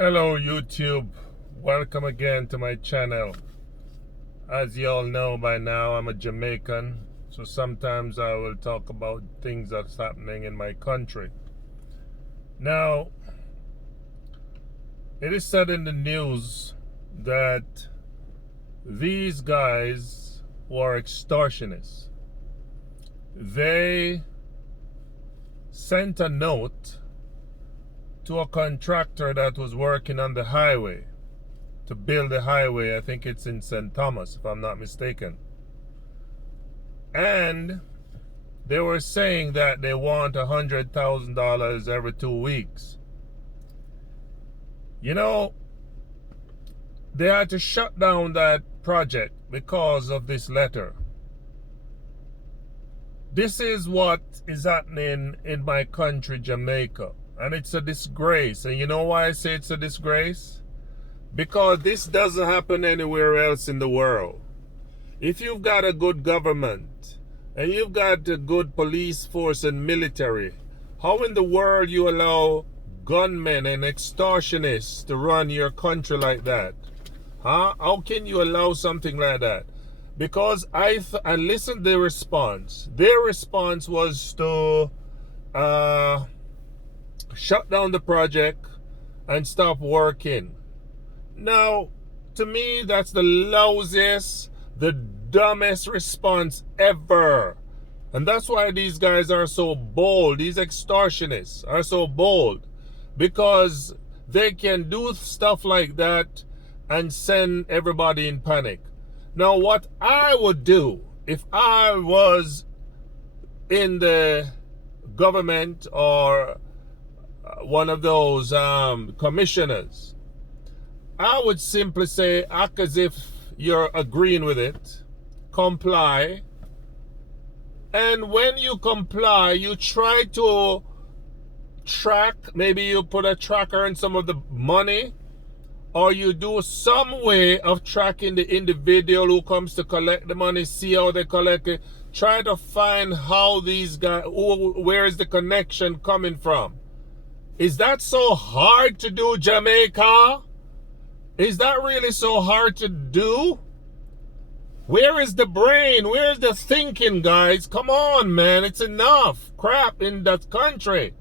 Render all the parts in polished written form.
Hello YouTube, welcome again to my channel. As you all know by now, I'm a Jamaican, so sometimes I will talk about things that's happening in my country. Now, it is said in the news that these guys who are extortionists, they sent a note to a contractor that was working on the highway to build the highway. I think it's in St. Thomas, if I'm not mistaken. And they were saying that they want $100,000 every 2 weeks. You know, they had to shut down that project because of this letter. This is what is happening in my country, Jamaica. And it's a disgrace. And you know why I say it's a disgrace? Because this doesn't happen anywhere else in the world. If you've got a good government and you've got a good police force and military, how in the world you allow gunmen and extortionists to run your country like that? Huh? How can you allow something like that? Because I listened to their response. Their response was to shut down the project and stop working. Now, to me, that's the lousiest, the dumbest response ever. And that's why these guys are so bold. These extortionists are so bold, because they can do stuff like that and send everybody in panic. Now, what I would do if I was in the government or one of those commissioners, I would simply say, act as if you're agreeing with it, comply, and when you comply, you try to track, maybe you put a tracker in some of the money, or you do some way of tracking the individual who comes to collect the money, see how they collect it, try to find how these guys, where is the connection coming from. Is that so hard to do, Jamaica? Is that really so hard to do? Where is the brain? Where's the thinking, guys? Come on, man. It's enough crap in that country.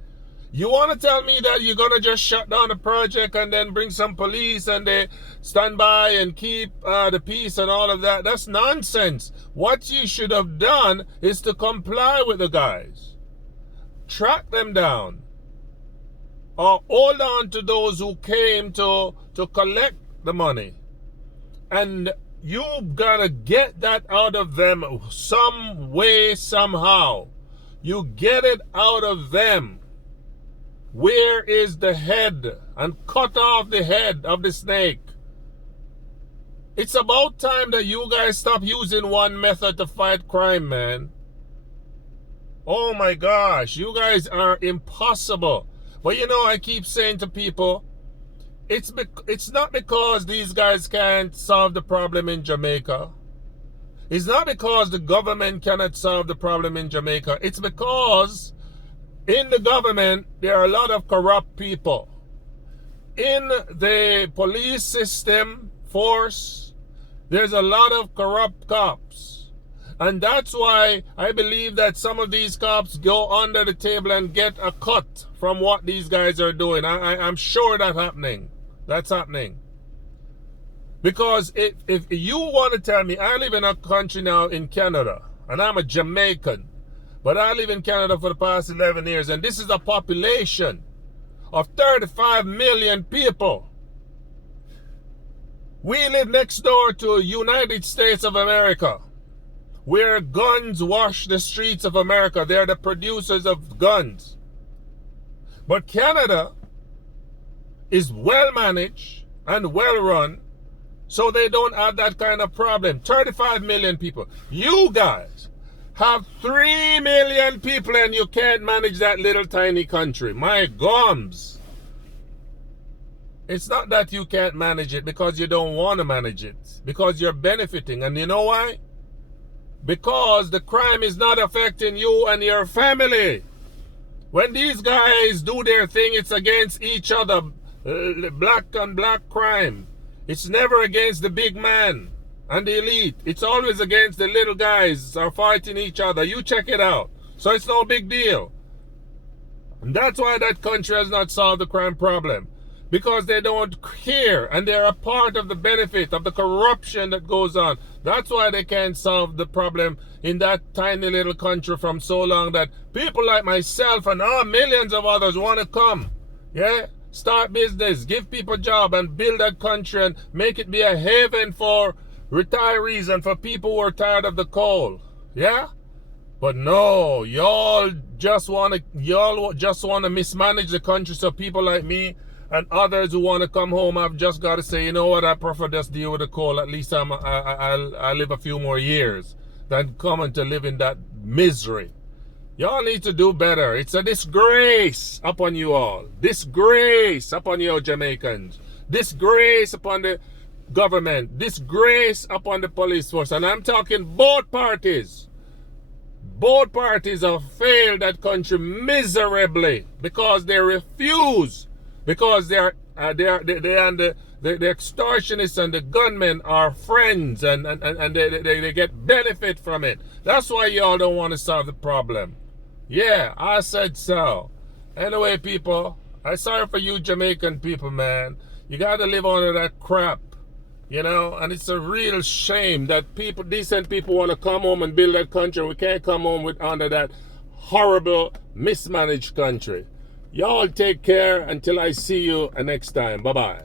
You want to tell me that you're going to just shut down the project and then bring some police and they stand by and keep the peace and all of that? That's nonsense. What you should have done is to comply with the guys. Track them down. Or hold on to those who came to collect the money. And you've got to get that out of them some way, somehow. You get it out of them. Where is the head? And cut off the head of the snake. It's about time that you guys stop using one method to fight crime, man. Oh my gosh, you guys are impossible. But you know, I keep saying to people, it's not because these guys can't solve the problem in Jamaica. It's not because the government cannot solve the problem in Jamaica. It's because in the government, there are a lot of corrupt people. In the police system, force, there's a lot of corrupt cops. And that's why I believe that some of these cops go under the table and get a cut from what these guys are doing. I'm sure that's happening. That's happening. Because if you want to tell me, I live in a country now in Canada, and I'm a Jamaican, but I live in Canada for the past 11 years, and this is a population of 35 million people. We live next door to United States of America, where guns wash the streets of America. They're the producers of guns. But Canada is well managed and well run, so they don't have that kind of problem. 35 million people. You guys have 3 million people and you can't manage that little tiny country. My gums. It's not that you can't manage it because you don't want to manage it, because you're benefiting. And you know why? Because the crime is not affecting you and your family. When these guys do their thing, it's against each other. black on black crime. It's never against the big man and the elite. It's always against the little guys are fighting each other. You check it out. So it's no big deal. And that's why that country has not solved the crime problem. Because they don't care and they're a part of the benefit of the corruption that goes on. That's why they can't solve the problem in that tiny little country from so long that people like myself and millions of others want to come. Yeah? Start business, give people a job and build that country and make it be a haven for retirees and for people who are tired of the coal. Yeah? But no, y'all just want to mismanage the country so people like me and others who want to come home have just got to say, you know what, I prefer just deal with the coal. At least I'll live a few more years than coming to live in that misery. Y'all need to do better. It's a disgrace upon you all. Disgrace upon you Jamaicans. Disgrace upon the government. Disgrace upon the police force. And I'm talking both parties. Both parties have failed that country miserably because they refuse. Because they and the extortionists and the gunmen are friends and they get benefit from it. That's why y'all don't want to solve the problem. Yeah, I said so. Anyway, people, I'm sorry for you Jamaican people, man. You got to live under that crap, you know, and it's a real shame that people, decent people, want to come home and build that country. We can't come home with under that horrible, mismanaged country. Y'all take care until I see you next time. Bye-bye.